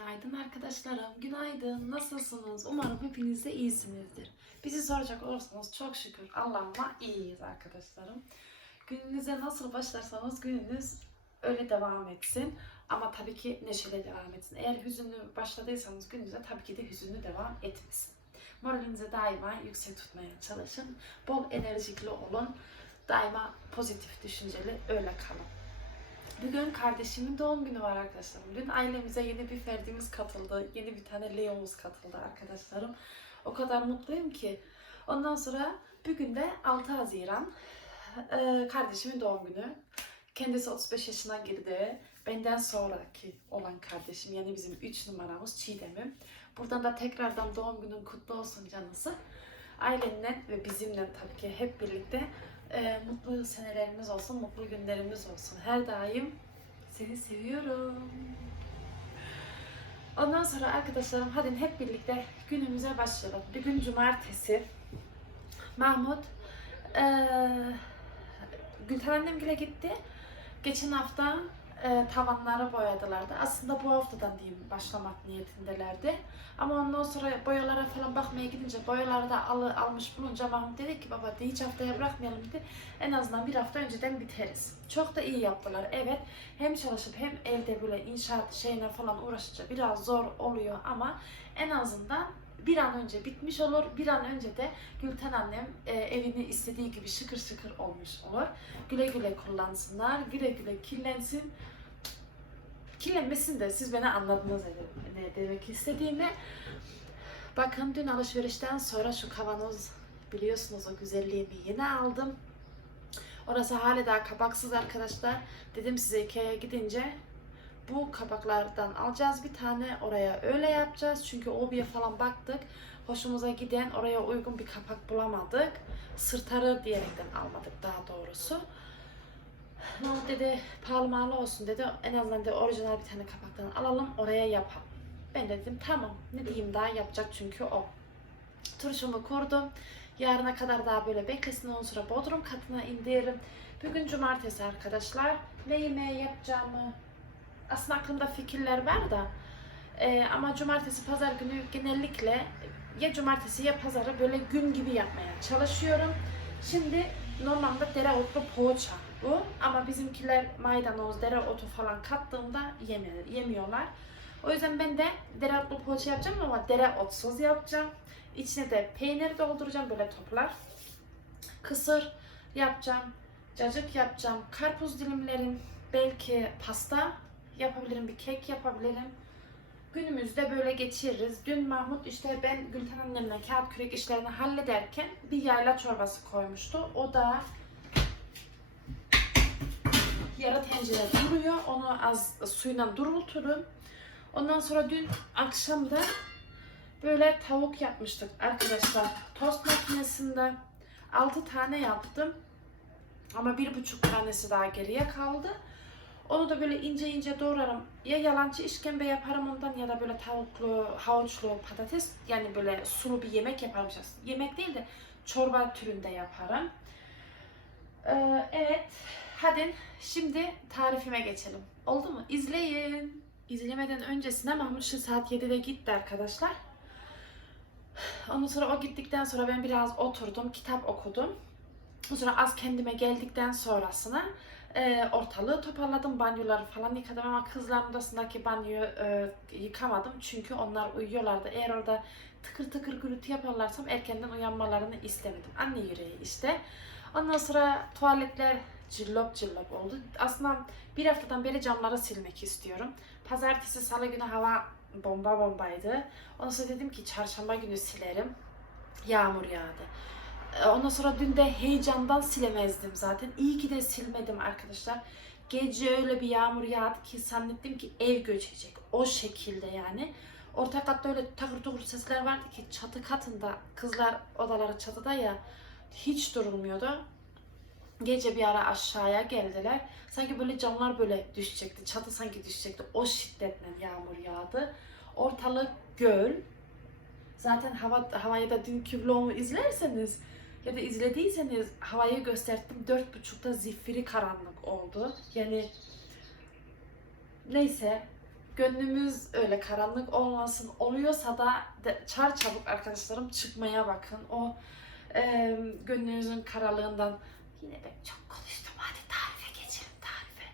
Günaydın arkadaşlarım, günaydın. Nasılsınız? Umarım hepiniz de iyisinizdir. Bizi soracak olursanız çok şükür Allah'ıma iyiyiz arkadaşlarım. Gününüze nasıl başlarsanız gününüz öyle devam etsin. Ama tabii ki neşeyle devam etsin. Eğer hüzünlü başladıysanız gününüze tabii ki de hüzünlü devam etmesin. Moralinizi daima yüksek tutmaya çalışın. Bol enerjikli olun. Daima pozitif düşünceli öyle kalın. Bugün kardeşimin doğum günü var arkadaşlarım. Dün ailemize yeni bir ferdimiz katıldı. Yeni bir tane Leo'muz katıldı arkadaşlarım. O kadar mutluyum ki. Ondan sonra bugün de 6 Haziran. Ee, kardeşimin doğum günü. Kendisi 35 yaşına girdi. Benden sonraki olan kardeşim yani bizim 3 numaramız Çiğdem'im. Buradan da tekrardan doğum günün kutlu olsun canısı. Ailenle ve bizimle tabii ki hep birlikte e, mutlu senelerimiz olsun, mutlu günlerimiz olsun. Her daim seni seviyorum. Ondan sonra arkadaşlarım hadi hep birlikte günümüze başlayalım. Bugün cumartesi. Mahmut e, Gülten annemgile gitti. Geçen hafta e, tavanları boyadılardı. Aslında bu haftadan diyeyim başlamak niyetindelerdi. Ama ondan sonra boyalara falan bakmaya gidince boyaları da al, almış bulunca Mahmut dedi ki baba hiç haftaya bırakmayalım dedi. En azından bir hafta önceden biteriz. Çok da iyi yaptılar. Evet hem çalışıp hem evde böyle inşaat şeyine falan uğraşınca biraz zor oluyor ama en azından bir an önce bitmiş olur. Bir an önce de Gülten annem e, evini istediği gibi şıkır şıkır olmuş olur. Güle güle kullansınlar. Güle güle kirlensin. Kirlenmesin de siz beni anladınız ne- demek istediğimi. Bakın dün alışverişten sonra şu kavanoz biliyorsunuz o güzelliğini yine aldım. Orası hala daha kapaksız arkadaşlar. Dedim size Ikea'ya gidince bu kabaklardan alacağız bir tane. Oraya öyle yapacağız. Çünkü obiye falan baktık. Hoşumuza giden oraya uygun bir kapak bulamadık. Sırtarı diyerekten almadık daha doğrusu. Mahmut dedi pahalı mahalı olsun dedi. En azından de orijinal bir tane kapaktan alalım oraya yapalım. Ben de dedim tamam ne diyeyim daha yapacak çünkü o. Turşumu kurdum. Yarına kadar daha böyle beklesin ondan sonra bodrum katına indiririm. Bugün cumartesi arkadaşlar. Ne yemeği yapacağımı aslında aklımda fikirler var da e, ama cumartesi pazar günü genellikle ya cumartesi ya pazarı böyle gün gibi yapmaya çalışıyorum. Şimdi normalde dereotlu poğaça bu ama bizimkiler maydanoz, dereotu falan kattığımda yemiyor, yemiyorlar. O yüzden ben de dereotlu poğaça yapacağım ama dereotsuz yapacağım. İçine de peynir dolduracağım böyle toplar. Kısır yapacağım. Cacık yapacağım. Karpuz dilimlerim. Belki pasta yapabilirim. Bir kek yapabilirim. Günümüzde böyle geçiririz. Dün Mahmut işte ben Gülten annemle kağıt kürek işlerini hallederken bir yayla çorbası koymuştu. O da yarı tencere duruyor. Onu az suyla durulturum. Ondan sonra dün akşam da böyle tavuk yapmıştık arkadaşlar. Tost makinesinde 6 tane yaptım. Ama bir buçuk tanesi daha geriye kaldı. Onu da böyle ince ince doğrarım. Ya yalancı işkembe yaparım ondan ya da böyle tavuklu, havuçlu patates yani böyle sulu bir yemek yaparım. Yemek değil de çorba türünde yaparım. Ee, evet. Hadi şimdi tarifime geçelim. Oldu mu? İzleyin. İzlemeden öncesine Mahmut şu saat 7'de gitti arkadaşlar. Ondan sonra o gittikten sonra ben biraz oturdum, kitap okudum. Ondan sonra az kendime geldikten sonrasına e, ortalığı toparladım, banyoları falan yıkadım ama kızların odasındaki banyoyu e, yıkamadım çünkü onlar uyuyorlardı. Eğer orada tıkır tıkır gürültü yaparlarsam erkenden uyanmalarını istemedim. Anne yüreği işte. Ondan sonra tuvaletler cillop cillop oldu. Aslında bir haftadan beri camları silmek istiyorum. Pazartesi, salı günü hava bomba bombaydı. Ondan sonra dedim ki çarşamba günü silerim. Yağmur yağdı. Ee, Ondan sonra dün de heyecandan silemezdim zaten. İyi ki de silmedim arkadaşlar. Gece öyle bir yağmur yağdı ki zannettim ki ev göçecek. O şekilde yani. Orta katta öyle takır tukur sesler vardı ki çatı katında kızlar odaları çatıda ya hiç durulmuyordu. Gece bir ara aşağıya geldiler. Sanki böyle camlar böyle düşecekti. Çatı sanki düşecekti. O şiddetle yağmur yağdı. Ortalık göl. Zaten hava havayı da dünkü vlogumu izlerseniz ya da izlediyseniz havayı gösterdim. Dört buçukta zifiri karanlık oldu. Yani neyse Gönlümüz öyle karanlık olmasın. Oluyorsa da çar çabuk arkadaşlarım çıkmaya bakın. O e, gönlünüzün karalığından yine ben çok konuştum. Hadi tarife geçelim tarife.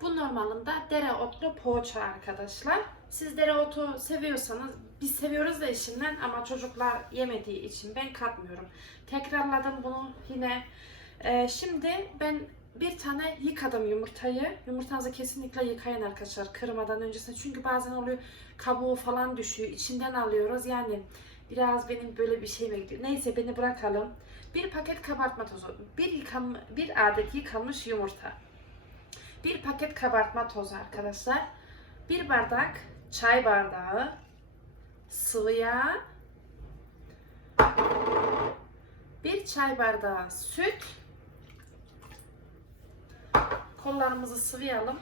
Bu normalinde dereotlu poğaça arkadaşlar. Siz dereotu seviyorsanız biz seviyoruz da işinden ama çocuklar yemediği için ben katmıyorum. Tekrarladım bunu yine. Ee, şimdi ben bir tane yıkadım yumurtayı. Yumurtanızı kesinlikle yıkayın arkadaşlar kırmadan öncesinde. Çünkü bazen oluyor kabuğu falan düşüyor. içinden alıyoruz. Yani biraz benim böyle bir şeyime gidiyor. Neyse beni bırakalım. Bir paket kabartma tozu. Bir, yıkam, bir adet yıkanmış yumurta. Bir paket kabartma tozu arkadaşlar. Bir bardak çay bardağı sıvı yağ. Bir çay bardağı süt. Kollarımızı sıvayalım.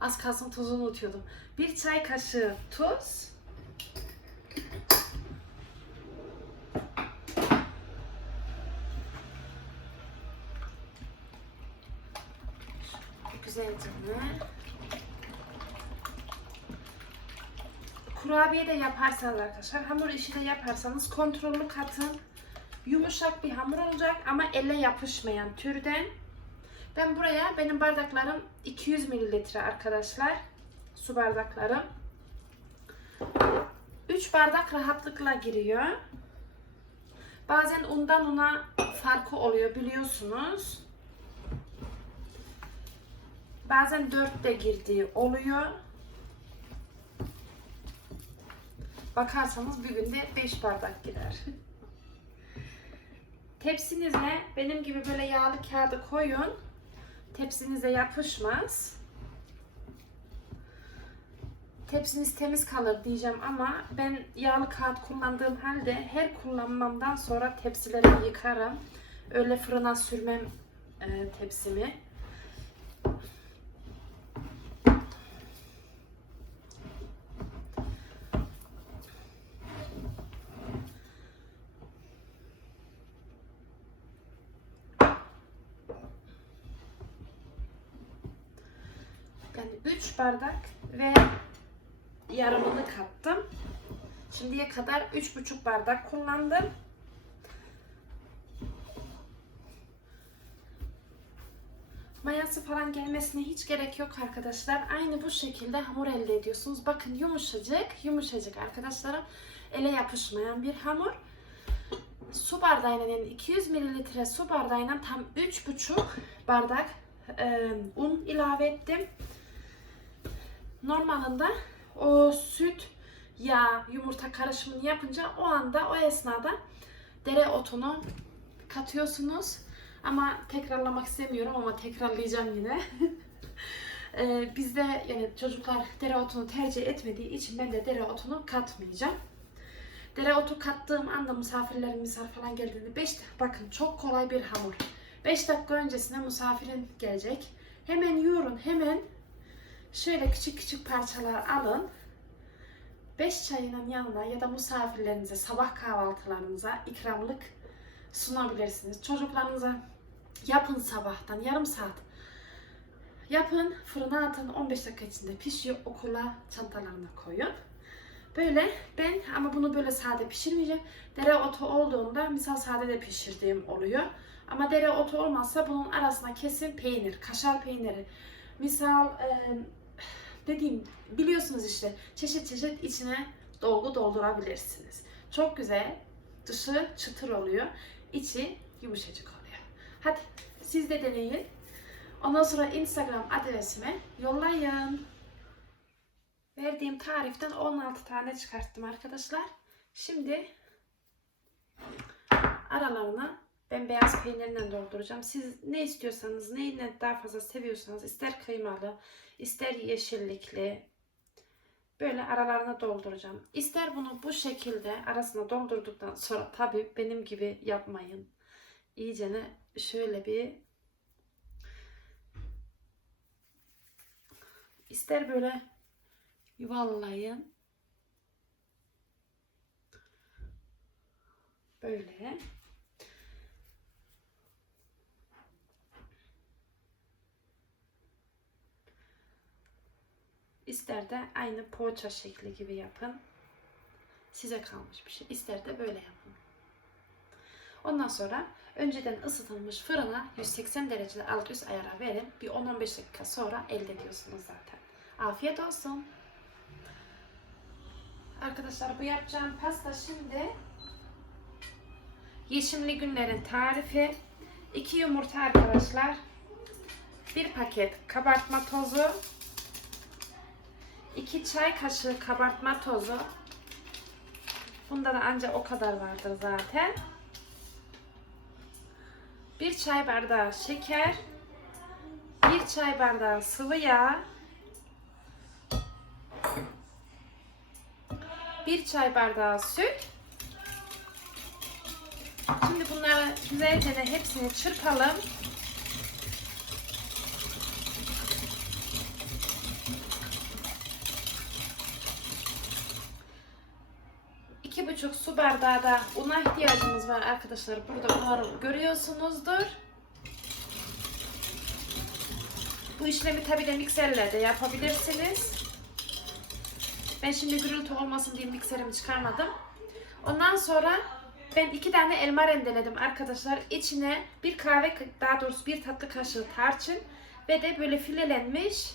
Az kalsın tuzunu unutuyordum. Bir çay kaşığı tuz. Güzelce Kurabiye de yaparsanız arkadaşlar, hamur işi de yaparsanız kontrollü katın. Yumuşak bir hamur olacak ama elle yapışmayan türden. Ben buraya benim bardaklarım 200 mililitre arkadaşlar. Su bardaklarım. 3 bardak rahatlıkla giriyor. Bazen undan una farkı oluyor biliyorsunuz. Bazen 4 de girdiği oluyor. Bakarsanız bir günde 5 bardak girer. Tepsinize benim gibi böyle yağlı kağıdı koyun. Tepsinize yapışmaz. Tepsiniz temiz kalır diyeceğim ama ben yağlı kağıt kullandığım halde her kullanmamdan sonra tepsileri yıkarım. Öyle fırına sürmem e, tepsimi. Yani 3 bardak ve yarımını kattım. Şimdiye kadar 3,5 bardak kullandım. Mayası falan gelmesine hiç gerek yok arkadaşlar. Aynı bu şekilde hamur elde ediyorsunuz. Bakın yumuşacık, yumuşacık arkadaşlarım. Ele yapışmayan bir hamur. Su bardağıyla yani 200 mililitre su bardağıyla tam 3,5 bardak e, un ilave ettim. Normalinde o süt, yağ, yumurta karışımını yapınca o anda o esnada dereotunu katıyorsunuz. Ama tekrarlamak istemiyorum ama tekrarlayacağım yine. ee, bizde yani çocuklar dereotunu tercih etmediği için ben de dereotunu katmayacağım. Dereotu kattığım anda misafirlerim misafir falan geldiğinde 5 bakın çok kolay bir hamur. 5 dakika öncesine misafirin gelecek. Hemen yoğurun hemen şöyle küçük küçük parçalar alın. 5 çayının yanına ya da misafirlerinize sabah kahvaltılarınıza ikramlık sunabilirsiniz. Çocuklarınıza yapın sabahtan yarım saat. Yapın, fırına atın 15 dakika içinde pişiyor. Okula çantalarına koyun. Böyle ben ama bunu böyle sade pişirmeyeceğim. Dereotu olduğunda misal sade de pişirdiğim oluyor. Ama dereotu olmazsa bunun arasına kesin peynir, kaşar peyniri. Misal e, dediğim biliyorsunuz işte çeşit çeşit içine dolgu doldurabilirsiniz. Çok güzel. Dışı çıtır oluyor. içi yumuşacık oluyor. Hadi siz de deneyin. Ondan sonra Instagram adresime yollayın. Verdiğim tariften 16 tane çıkarttım arkadaşlar. Şimdi aralarına ben beyaz peynirle dolduracağım. Siz ne istiyorsanız, neyi daha fazla seviyorsanız ister kıymalı, ister yeşillikli böyle aralarına dolduracağım. İster bunu bu şekilde arasına doldurduktan sonra tabi benim gibi yapmayın. İyicene şöyle bir ister böyle yuvarlayın. Böyle. İster de aynı poğaça şekli gibi yapın. Size kalmış bir şey. İster de böyle yapın. Ondan sonra önceden ısıtılmış fırına 180 derecede alt üst ayara verin. Bir 10-15 dakika sonra elde ediyorsunuz zaten. Afiyet olsun. Arkadaşlar bu yapacağım pasta şimdi Yeşimli günlerin tarifi 2 yumurta arkadaşlar. 1 paket kabartma tozu. 2 çay kaşığı kabartma tozu. Bunda da ancak o kadar vardır zaten. 1 çay bardağı şeker. 1 çay bardağı sıvı yağ. 1 çay bardağı süt. Şimdi bunları güzelce de hepsini çırpalım. İki buçuk su bardağı da una ihtiyacımız var arkadaşlar. Burada umarım görüyorsunuzdur. Bu işlemi tabi de mikserle de yapabilirsiniz. Ben şimdi gürültü olmasın diye mikserimi çıkarmadım. Ondan sonra ben iki tane elma rendeledim arkadaşlar. İçine bir kahve, daha doğrusu bir tatlı kaşığı tarçın ve de böyle filelenmiş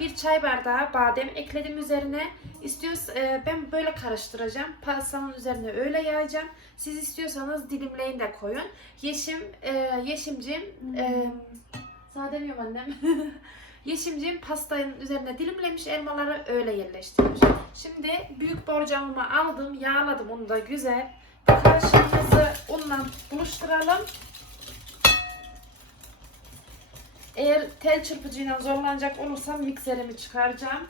bir çay bardağı badem ekledim üzerine. İstiyorsa e, ben böyle karıştıracağım. Pastanın üzerine öyle yayacağım. Siz istiyorsanız dilimleyin de koyun. Yeşim, e, Yeşimciğim, e, sana demiyorum annem. Yeşimciğim pastanın üzerine dilimlemiş elmaları öyle yerleştirmiş. Şimdi büyük borcamımı aldım, yağladım onu da güzel. Karışımımızı unla buluşturalım. Eğer tel çırpıcıyla zorlanacak olursam mikserimi çıkaracağım.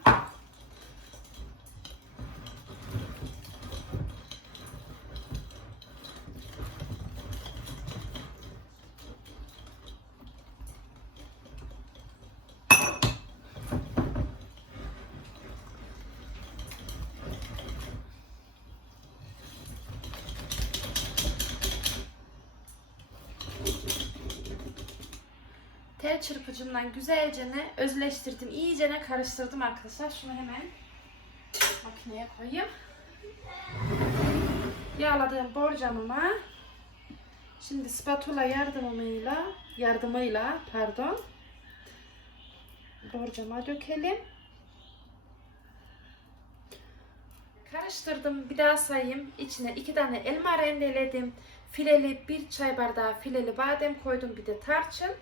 Çırpıcımdan güzelce ne özleştirdim. İyice ne karıştırdım arkadaşlar. Şunu hemen makineye koyayım. Yağladığım borcamıma şimdi spatula yardımıyla yardımıyla pardon borcama dökelim. Karıştırdım. Bir daha sayayım. İçine iki tane elma rendeledim. Fileli bir çay bardağı fileli badem koydum. Bir de tarçın.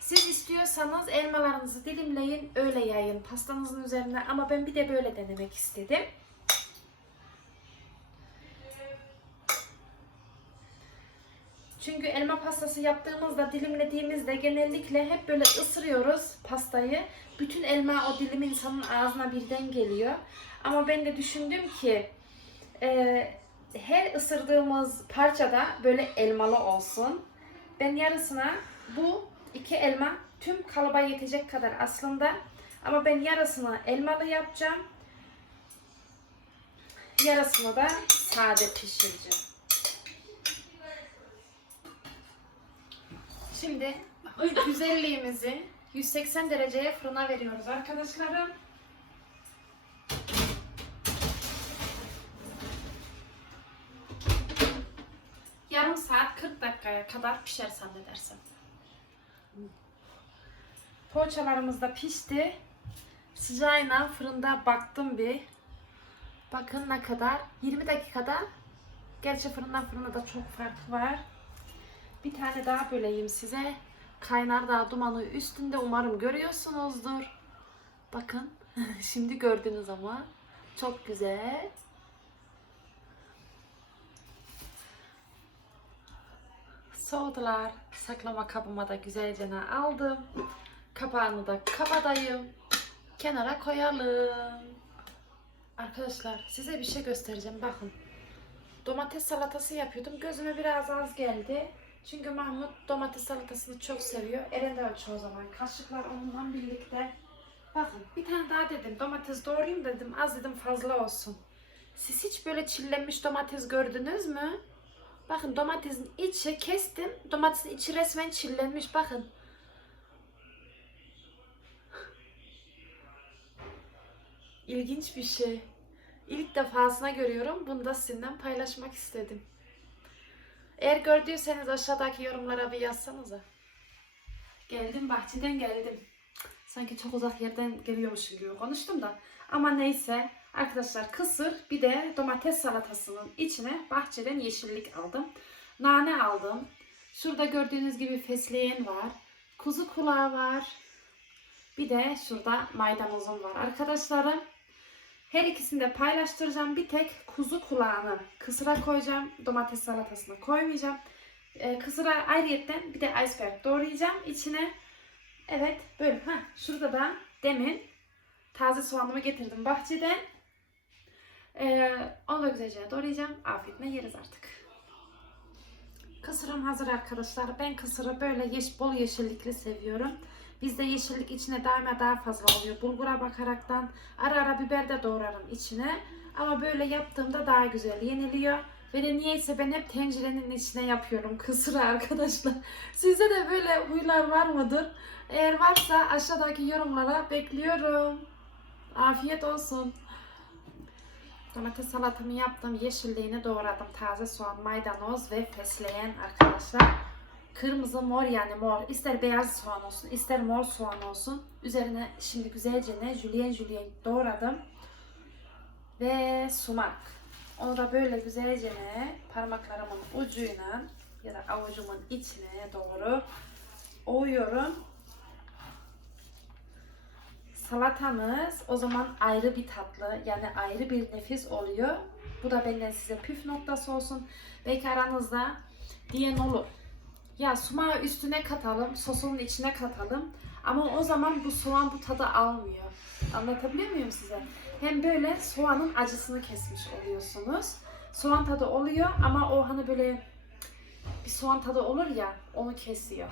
Siz istiyorsanız elmalarınızı dilimleyin, öyle yayın pastanızın üzerine ama ben bir de böyle denemek istedim. Çünkü elma pastası yaptığımızda, dilimlediğimizde genellikle hep böyle ısırıyoruz pastayı. Bütün elma o dilim insanın ağzına birden geliyor. Ama ben de düşündüm ki e, her ısırdığımız parçada böyle elmalı olsun. Ben yarısına bu iki elma tüm kalıba yetecek kadar aslında. Ama ben yarısını elmalı yapacağım. Yarısını da sade pişireceğim. Şimdi güzelliğimizi 180 dereceye fırına veriyoruz arkadaşlarım. Yarım saat 40 dakikaya kadar pişer zannedersem. Poğaçalarımız da pişti. Sıcağıyla fırında baktım bir. Bakın ne kadar. 20 dakikada. Gerçi fırından fırına da çok fark var. Bir tane daha böleyim size. Kaynar Dağ dumanı üstünde umarım görüyorsunuzdur. Bakın şimdi gördünüz ama çok güzel. Soğudular. Saklama kabıma da güzelce aldım. Kapağını da kapatayım. Kenara koyalım. Arkadaşlar size bir şey göstereceğim. Bakın. Domates salatası yapıyordum. Gözüme biraz az geldi. Çünkü Mahmut domates salatasını çok seviyor. Eren de çoğu zaman. Kaşıklar onunla birlikte. Bakın bir tane daha dedim. Domates doğrayayım dedim. Az dedim fazla olsun. Siz hiç böyle çillenmiş domates gördünüz mü? Bakın domatesin içi kestim. Domatesin içi resmen çillenmiş. Bakın. ilginç bir şey. İlk defasına görüyorum. Bunu da sizinle paylaşmak istedim. Eğer gördüyseniz aşağıdaki yorumlara bir yazsanıza. Geldim bahçeden geldim. Sanki çok uzak yerden geliyormuş gibi konuştum da. Ama neyse arkadaşlar kısır bir de domates salatasının içine bahçeden yeşillik aldım. Nane aldım. Şurada gördüğünüz gibi fesleğen var. Kuzu kulağı var. Bir de şurada maydanozum var arkadaşlarım. Her ikisini de paylaştıracağım. Bir tek kuzu kulağını kısıra koyacağım. Domates salatasına koymayacağım. Ee, kısıra ayrıyetten bir de iceberg doğrayacağım içine. Evet böyle. Ha, şurada da demin taze soğanımı getirdim bahçeden. Ee, onu da güzelce doğrayacağım. Afiyetle yeriz artık. Kısırım hazır arkadaşlar. Ben kısırı böyle yeş, bol yeşillikli seviyorum. Bizde yeşillik içine daima daha fazla oluyor. Bulgura bakaraktan ara ara biber de doğrarım içine. Ama böyle yaptığımda daha güzel yeniliyor. Ve de niyeyse ben hep tencerenin içine yapıyorum kısırı arkadaşlar. Sizde de böyle huylar var mıdır? Eğer varsa aşağıdaki yorumlara bekliyorum. Afiyet olsun. Domates salatamı yaptım. Yeşilliğini doğradım. Taze soğan, maydanoz ve fesleğen arkadaşlar. Kırmızı mor yani mor. İster beyaz soğan olsun, ister mor soğan olsun. Üzerine şimdi güzelce ne jülyen jülyen doğradım. Ve sumak. Onu da böyle güzelce ne parmaklarımın ucuyla ya da avucumun içine doğru oyuyorum. Salatamız o zaman ayrı bir tatlı yani ayrı bir nefis oluyor. Bu da benden size püf noktası olsun. Belki aranızda diyen olur. Ya sumağı üstüne katalım, sosunun içine katalım. Ama o zaman bu soğan bu tadı almıyor. Anlatabiliyor muyum size? Hem böyle soğanın acısını kesmiş oluyorsunuz. Soğan tadı oluyor ama o hani böyle bir soğan tadı olur ya onu kesiyor.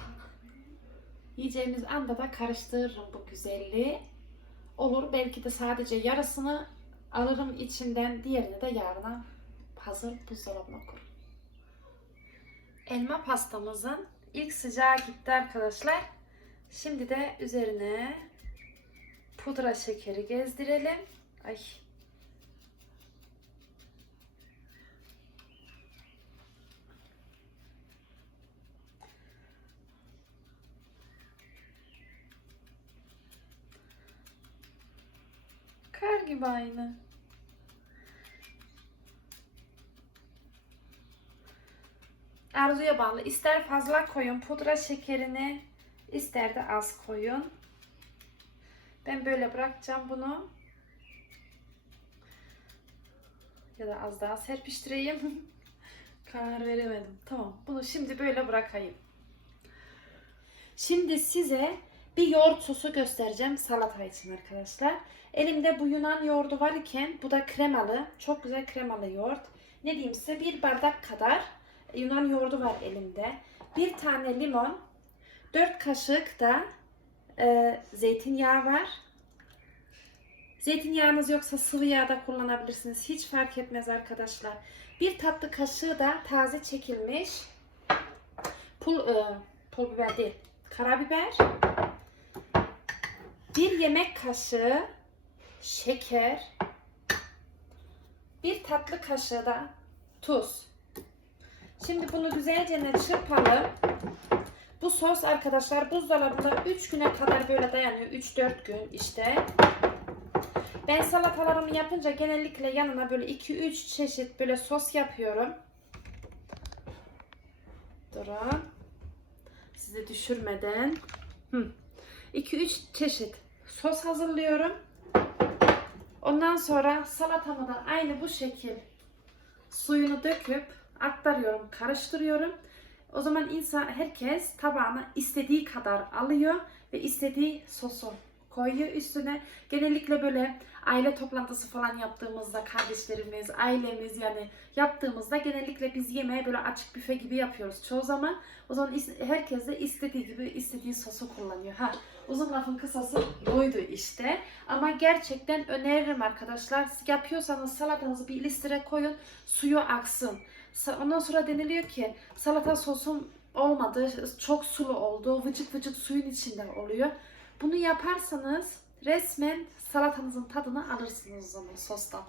Yiyeceğimiz anda da karıştırırım bu güzelliği. Olur belki de sadece yarısını alırım içinden diğerini de yarına hazır buzdolabına koyarım. Elma pastamızın ilk sıcağı gitti arkadaşlar. Şimdi de üzerine pudra şekeri gezdirelim. Ay. Gibi aynı. Arzuya bağlı. İster fazla koyun pudra şekerini, ister de az koyun. Ben böyle bırakacağım bunu. Ya da az daha serpiştireyim. Karar veremedim. Tamam. Bunu şimdi böyle bırakayım. Şimdi size bir yoğurt sosu göstereceğim salata için arkadaşlar. Elimde bu Yunan yoğurdu var iken bu da kremalı. Çok güzel kremalı yoğurt. Ne diyeyim size bir bardak kadar Yunan yoğurdu var elimde. Bir tane limon. 4 kaşık da e, zeytinyağı var. Zeytinyağınız yoksa sıvı yağ da kullanabilirsiniz. Hiç fark etmez arkadaşlar. Bir tatlı kaşığı da taze çekilmiş pul, e, pul biber değil, karabiber. Bir yemek kaşığı şeker. Bir tatlı kaşığı da tuz. Şimdi bunu güzelce ne çırpalım. Bu sos arkadaşlar buzdolabında 3 güne kadar böyle dayanıyor. 3-4 gün işte. Ben salatalarımı yapınca genellikle yanına böyle 2-3 çeşit böyle sos yapıyorum. Durun. Sizi düşürmeden. 2-3 çeşit sos hazırlıyorum. Ondan sonra salatamı da aynı bu şekil suyunu döküp aktarıyorum, karıştırıyorum. O zaman insan herkes tabağına istediği kadar alıyor ve istediği sosu koyuyor üstüne. Genellikle böyle aile toplantısı falan yaptığımızda kardeşlerimiz, ailemiz yani yaptığımızda genellikle biz yemeği böyle açık büfe gibi yapıyoruz çoğu zaman. O zaman herkes de istediği gibi istediği sosu kullanıyor. Ha, uzun lafın kısası buydu işte. Ama gerçekten öneririm arkadaşlar. Yapıyorsanız salatanızı bir listeye koyun. Suyu aksın. Ondan sonra deniliyor ki salata sosum olmadı, çok sulu oldu, vıcık vıcık suyun içinde oluyor. Bunu yaparsanız resmen salatanızın tadını alırsınız o zaman sostan.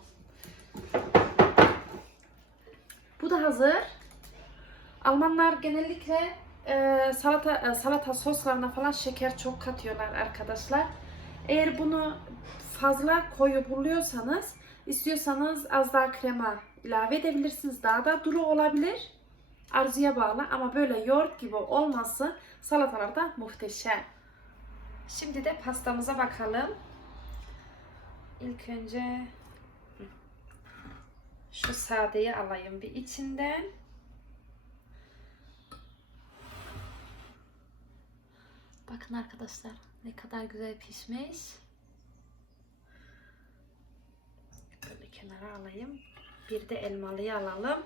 Bu da hazır. Almanlar genellikle e, salata e, salata soslarına falan şeker çok katıyorlar arkadaşlar. Eğer bunu fazla koyu buluyorsanız, istiyorsanız az daha krema ilave edebilirsiniz. Daha da duru olabilir. Arzuya bağlı ama böyle yoğurt gibi olması salatalarda muhteşem. Şimdi de pastamıza bakalım. İlk önce şu sadeyi alayım bir içinden. Bakın arkadaşlar ne kadar güzel pişmiş. Böyle kenara alayım. Bir de elmalıyı alalım.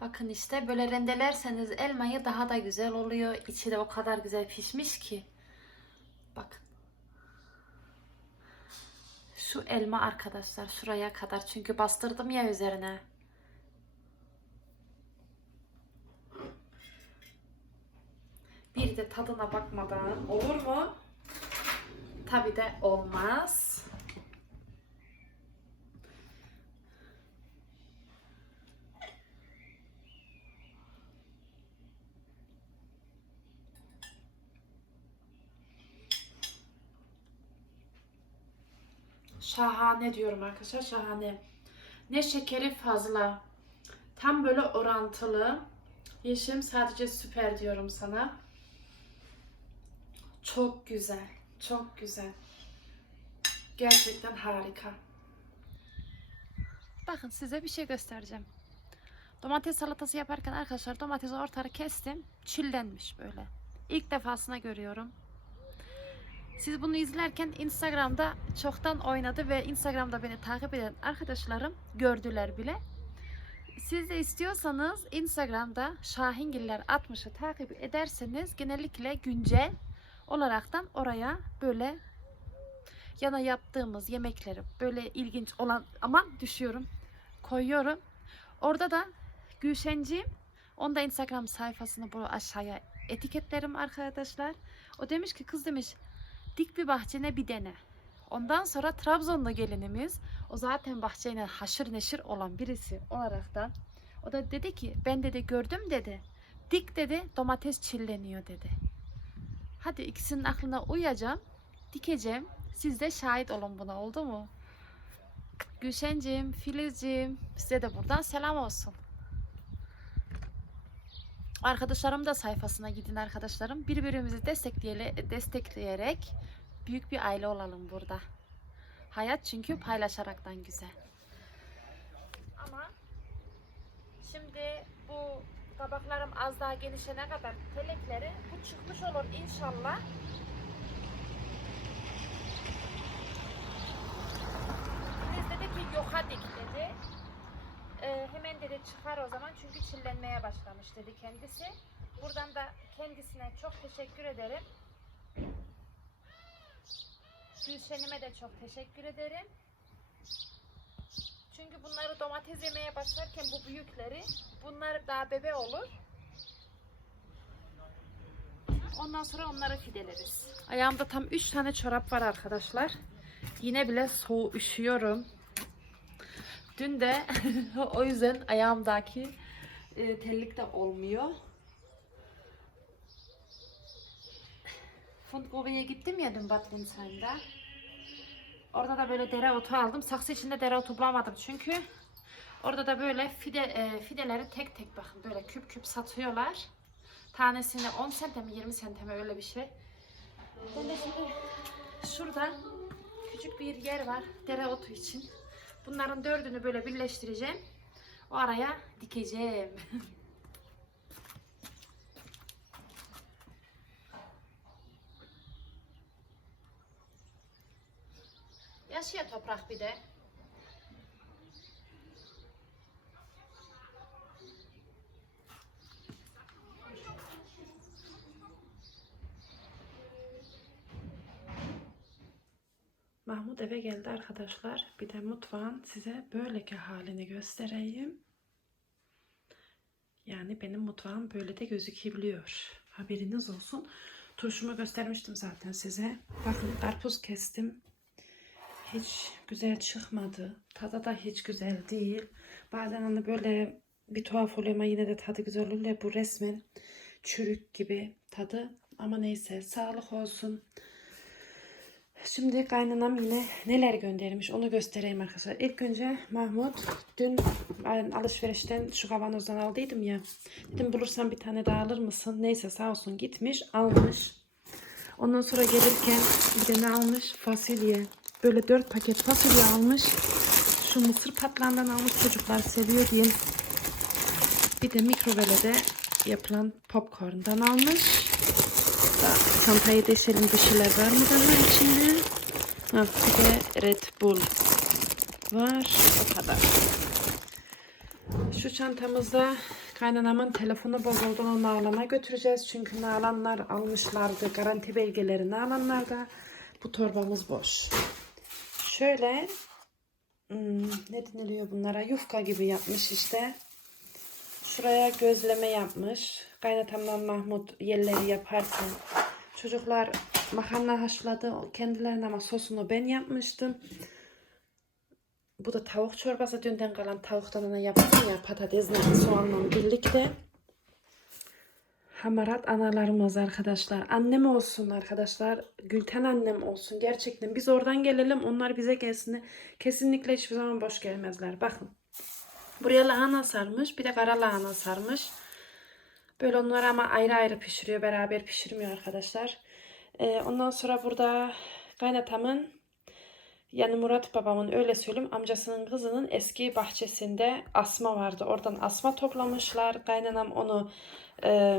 Bakın işte böyle rendelerseniz elmayı daha da güzel oluyor. İçi de o kadar güzel pişmiş ki. Bakın. Şu elma arkadaşlar şuraya kadar çünkü bastırdım ya üzerine. De tadına bakmadan olur mu? Tabi de olmaz. Şahane diyorum arkadaşlar şahane. Ne şekeri fazla. Tam böyle orantılı. Yeşim sadece süper diyorum sana. Çok güzel. Çok güzel. Gerçekten harika. Bakın size bir şey göstereceğim. Domates salatası yaparken arkadaşlar domatesi ortaya kestim. Çillenmiş böyle. İlk defasına görüyorum. Siz bunu izlerken Instagram'da çoktan oynadı ve Instagram'da beni takip eden arkadaşlarım gördüler bile. Siz de istiyorsanız Instagram'da Şahingiller 60'ı takip ederseniz genellikle güncel olaraktan oraya böyle yana yaptığımız yemekleri böyle ilginç olan aman düşüyorum koyuyorum. Orada da Gülşenciğim onda Instagram sayfasını bu aşağıya etiketlerim arkadaşlar. O demiş ki kız demiş dik bir bahçene bir dene. Ondan sonra Trabzonlu gelinimiz o zaten bahçeyle haşır neşir olan birisi olaraktan o da dedi ki ben dedi gördüm dedi. Dik dedi domates çilleniyor dedi. Hadi ikisinin aklına uyacağım. Dikeceğim. Siz de şahit olun buna oldu mu? Gülşenciğim, Filizciğim size de buradan selam olsun. Arkadaşlarım da sayfasına gidin arkadaşlarım. Birbirimizi destekleyerek büyük bir aile olalım burada. Hayat çünkü paylaşaraktan güzel. Ama şimdi bu tabaklarım az daha genişene kadar telekleri bu çıkmış olur inşallah. Biz dedi ki yoka dik dedi. Ee, hemen dedi çıkar o zaman çünkü çillenmeye başlamış dedi kendisi. Buradan da kendisine çok teşekkür ederim. Gülşen'ime de çok teşekkür ederim. Çünkü bunları domates yemeye başlarken bu büyükleri bunlar daha bebe olur. Ondan sonra onları fideleriz. Ayağımda tam 3 tane çorap var arkadaşlar. Yine bile soğuk üşüyorum. Dün de o yüzden ayağımdaki e, tellik de olmuyor. Fundgobe'ye gittim ya dün Bad Windsheim'da. Orada da böyle dereotu aldım. Saksı içinde dereotu bulamadım çünkü. Orada da böyle fide, e, fideleri tek tek bakın böyle küp küp satıyorlar. Tanesine 10 sente mi 20 sente mi öyle bir şey. Ben de şimdi şurada küçük bir yer var dereotu için. Bunların dördünü böyle birleştireceğim. O araya dikeceğim. Yaşıyor toprak bir de. Mahmut eve geldi arkadaşlar. Bir de mutfağın size böyleki halini göstereyim. Yani benim mutfağım böyle de gözükebiliyor. Haberiniz olsun. Turşumu göstermiştim zaten size. Bakın karpuz kestim. Hiç güzel çıkmadı. Tadı da hiç güzel değil. Bazen hani böyle bir tuhaf oluyor ama yine de tadı güzel oluyor. Bu resmen çürük gibi tadı. Ama neyse sağlık olsun. Şimdi kaynanam yine neler göndermiş onu göstereyim arkadaşlar. İlk önce Mahmut dün alışverişten şu kavanozdan aldıydım ya. Dedim bulursan bir tane daha alır mısın? Neyse sağ olsun gitmiş almış. Ondan sonra gelirken bir de ne almış? Fasulye. Böyle dört paket fasulye almış. Şu mısır patlarından almış çocuklar seviyor diye. Bir de mikrovelede yapılan popcorn'dan almış. Da çantayı deşelim bir şeyler var mı daha içinde? Ha, bir de Red Bull var. O kadar. Şu çantamızda kaynanamın telefonu bozuldu. Onu Nalan'a götüreceğiz. Çünkü Nalanlar almışlardı. Garanti belgelerini alanlarda. Bu torbamız boş. Şöyle hmm, ne deniliyor bunlara? Yufka gibi yapmış işte. Şuraya gözleme yapmış. Kaynatamdan Mahmut yerleri yaparken çocuklar makarna haşladı. Kendilerine ama sosunu ben yapmıştım. Bu da tavuk çorbası. Dünden kalan tavuktan ona yaptım ya patatesle soğanla birlikte. Hamarat analarımız arkadaşlar. Annem olsun arkadaşlar. Gülten annem olsun. Gerçekten biz oradan gelelim. Onlar bize gelsin. Kesinlikle hiçbir zaman boş gelmezler. Bakın. Buraya lahana sarmış. Bir de kara lahana sarmış. Böyle onları ama ayrı ayrı pişiriyor. Beraber pişirmiyor arkadaşlar. Ee, ondan sonra burada kaynatamın yani Murat babamın öyle söyleyeyim amcasının kızının eski bahçesinde asma vardı. Oradan asma toplamışlar. Kaynanam onu e,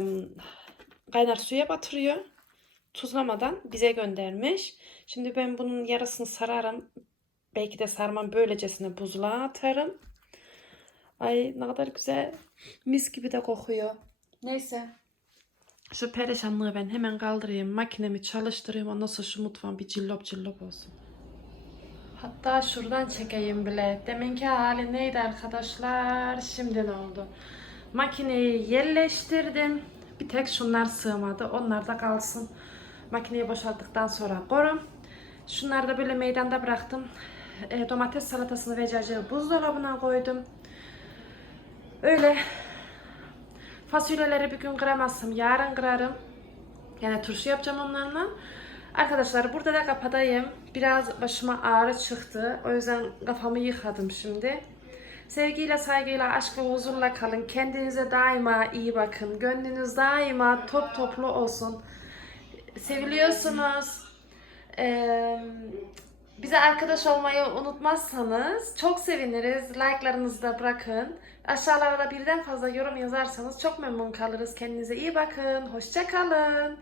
kaynar suya batırıyor. Tuzlamadan bize göndermiş. Şimdi ben bunun yarısını sararım. Belki de sarmam böylecesine buzluğa atarım. Ay ne kadar güzel. Mis gibi de kokuyor. Neyse. Şu perişanlığı ben hemen kaldırayım. Makinemi çalıştırayım. Ondan sonra şu mutfağım bir cillop cillop olsun. Hatta şuradan çekeyim bile. Deminki hali neydi arkadaşlar? Şimdi ne oldu? Makineyi yerleştirdim. Bir tek şunlar sığmadı. Onlar da kalsın. Makineyi boşalttıktan sonra korum. Şunları da böyle meydanda bıraktım. E, domates salatasını ve cacığı buzdolabına koydum. Öyle fasulyeleri bir gün kıramazsam yarın kırarım. Yani turşu yapacağım onlarla. Arkadaşlar burada da kapatayım. Biraz başıma ağrı çıktı. O yüzden kafamı yıkadım şimdi. Sevgiyle, saygıyla, aşk ve huzurla kalın. Kendinize daima iyi bakın. Gönlünüz daima top toplu olsun. Seviliyorsunuz. Ee, bize arkadaş olmayı unutmazsanız çok seviniriz. Like'larınızı da bırakın. Aşağılara da birden fazla yorum yazarsanız çok memnun kalırız. Kendinize iyi bakın. Hoşça kalın.